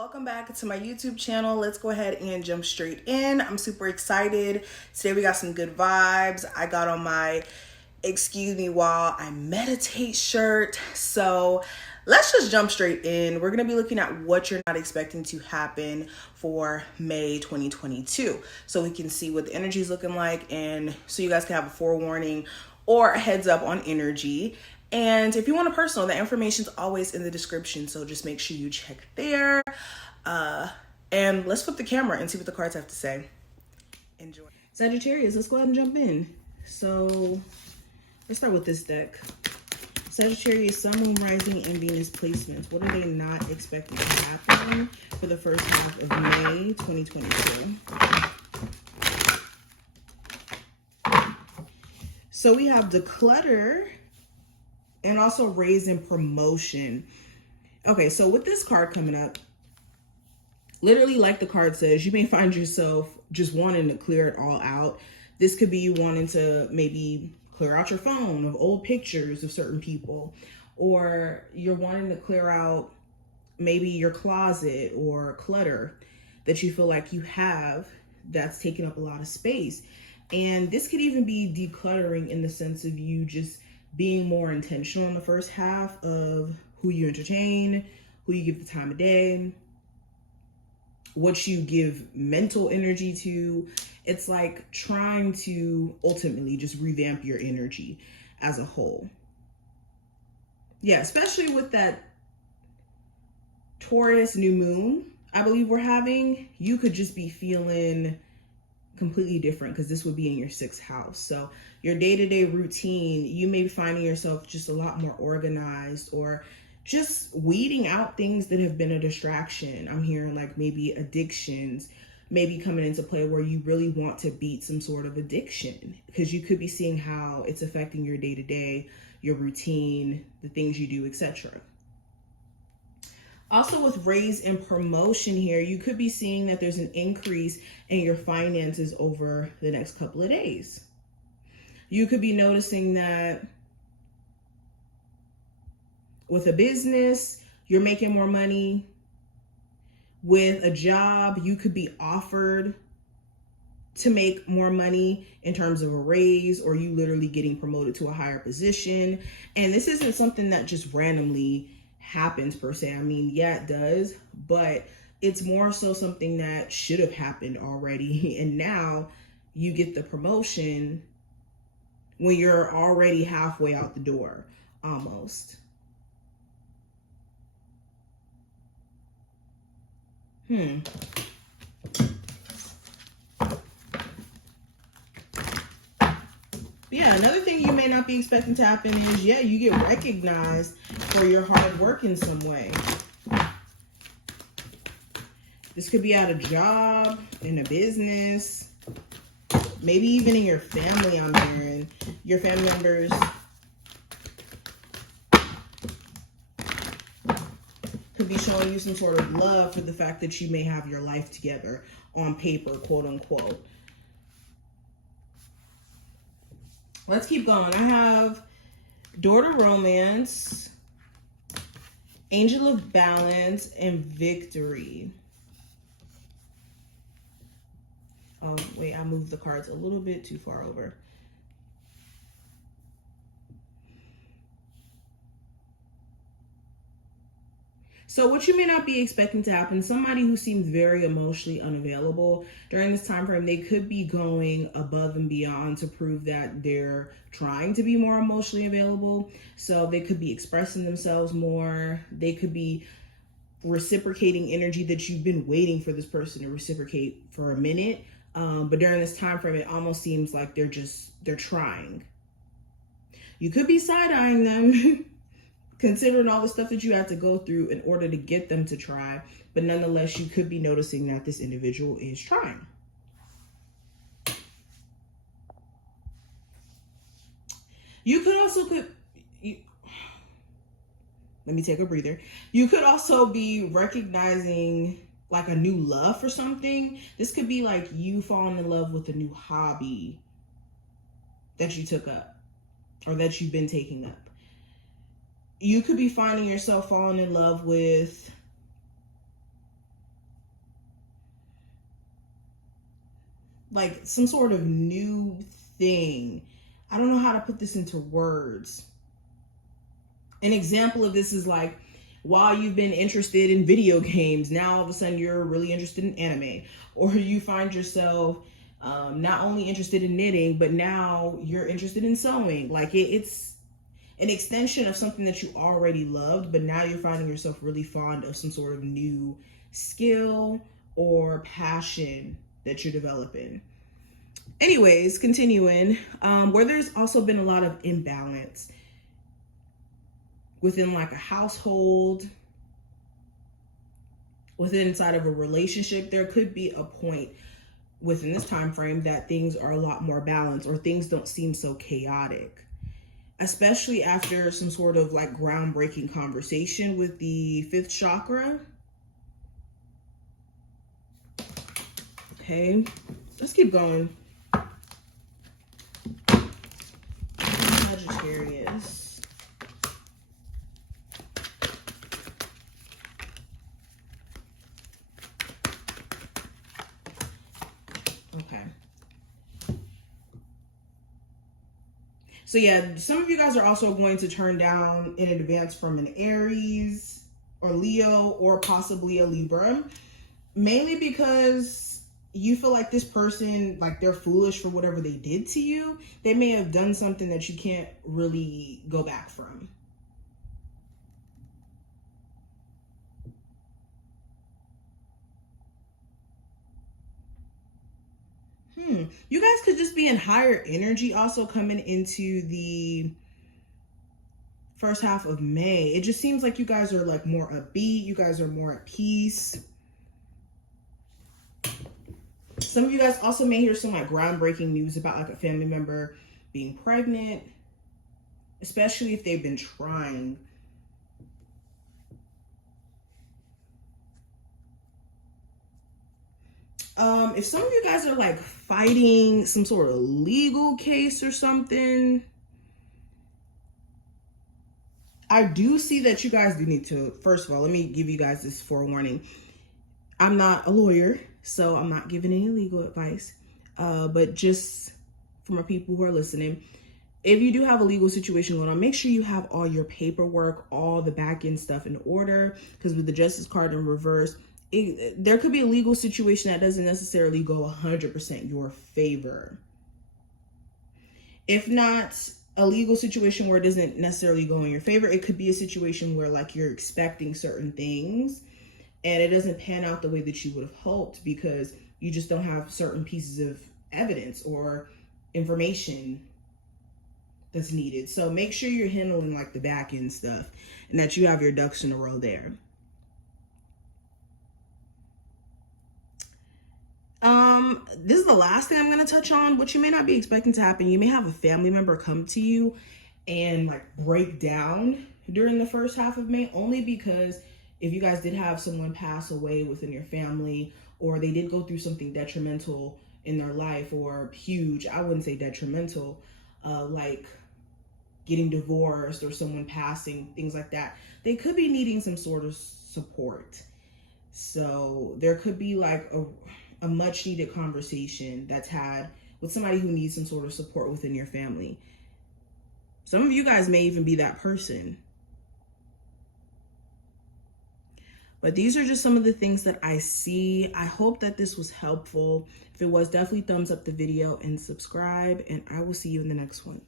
Welcome back to my YouTube channel. Let's go ahead and jump straight in. I'm super excited. Today we got some good vibes. I got on my excuse me while I meditate shirt. So let's just jump straight in. We're going to be looking at what you're not expecting to happen for May 2022. So we can see what the energy is looking like, and so you guys can have a forewarning or a heads up on energy. And if you want a personal, the information's always in the description, so just make sure you check there. And let's flip the camera and see what the cards have to say. Enjoy. Sagittarius, let's go ahead and jump in. So let's start with this deck. Sagittarius, Sun, Moon, Rising, and Venus placements. What are they not expecting to happen for the first half of May 2022? So we have declutter and also raise in promotion. Okay, so with this card coming up, literally like the card says, you may find yourself just wanting to clear it all out. This could be you wanting to maybe clear out your phone of old pictures of certain people, or you're wanting to clear out maybe your closet or clutter that you feel like you have that's taking up a lot of space. And this could even be decluttering in the sense of you just being more intentional in the first half of who you entertain, who you give the time of day, what you give mental energy to. It's like trying to ultimately just revamp your energy as a whole. Yeah, especially with that Taurus new moon, I believe we're having, you could just be feeling completely different because this would be in your 6th house. So your day-to-day routine, you may be finding yourself just a lot more organized, or just weeding out things that have been a distraction. I'm hearing like maybe addictions maybe coming into play where you really want to beat some sort of addiction, because you could be seeing how it's affecting your day-to-day, your routine, the things you do, etc. Also with raise and promotion here, you could be seeing that there's an increase in your finances over the next couple of days. You could be noticing that with a business, you're making more money. With a job, you could be offered to make more money in terms of a raise, or you literally getting promoted to a higher position. And this isn't something that just randomly happens per se. I mean, yeah, it does, but it's more so something that should have happened already. And now you get the promotion when you're already halfway out the door, almost. Yeah, another thing you may not be expecting to happen is, yeah, you get recognized for your hard work in some way. This could be at a job, in a business, maybe even in your family. I'm hearing your family members could be showing you some sort of love for the fact that you may have your life together on paper, quote unquote. Let's keep going. I have Daughter Romance, Angel of Balance, and Victory. Oh, wait, I moved the cards a little bit too far over. So what you may not be expecting to happen, somebody who seems very emotionally unavailable during this time frame, they could be going above and beyond to prove that they're trying to be more emotionally available. So they could be expressing themselves more. They could be reciprocating energy that you've been waiting for this person to reciprocate for a minute. But during this time frame, it almost seems like they're trying. You could be side-eyeing them considering all the stuff that you had to go through in order to get them to try. But nonetheless, you could be noticing that this individual is trying. You could also let me take a breather. You could also be recognizing like a new love for something. This could be like you falling in love with a new hobby that you took up or that you've been taking up. You could be finding yourself falling in love with like some sort of new thing. I don't know how to put this into words. An example of this is like, while you've been interested in video games, now all of a sudden you're really interested in anime, or you find yourself not only interested in knitting, but now you're interested in sewing. Like it's an extension of something that you already loved, but now you're finding yourself really fond of some sort of new skill or passion that you're developing. Anyways, continuing, where there's also been a lot of imbalance within like a household, within inside of a relationship, there could be a point within this time frame that things are a lot more balanced, or things don't seem so chaotic, especially after some sort of like groundbreaking conversation with the 5th chakra. Okay, let's keep going. Sagittarius. Okay. So yeah, some of you guys are also going to turn down in advance from an Aries or Leo, or possibly a Libra, mainly because you feel like this person, like they're foolish for whatever they did to you. They may have done something that you can't really go back from. You guys could just be in higher energy also coming into the first half of May. It just seems like you guys are like more upbeat. You guys are more at peace. Some of you guys also may hear some like groundbreaking news about like a family member being pregnant, especially if they've been trying. If some of you guys are like fighting some sort of legal case or something, I do see that you guys do need to, first of all, let me give you guys this forewarning. I'm not a lawyer, so I'm not giving any legal advice. But just for my people who are listening, if you do have a legal situation going on, make sure you have all your paperwork, all the back end stuff in order, because with the Justice card in reverse, there could be a legal situation that doesn't necessarily go 100% your favor. If not a legal situation where it doesn't necessarily go in your favor, it could be a situation where like you're expecting certain things and it doesn't pan out the way that you would have hoped because you just don't have certain pieces of evidence or information that's needed. So make sure you're handling like the back end stuff and that you have your ducks in a row there. This is the last thing I'm going to touch on, which you may not be expecting to happen. You may have a family member come to you and like break down during the first half of May, only because if you guys did have someone pass away within your family, or they did go through something detrimental in their life, or huge, I wouldn't say detrimental, like getting divorced or someone passing, things like that, they could be needing some sort of support. So there could be like a much needed conversation that's had with somebody who needs some sort of support within your family. Some of you guys may even be that person. But these are just some of the things that I see. I hope that this was helpful. If it was, definitely thumbs up the video and subscribe, and I will see you in the next one.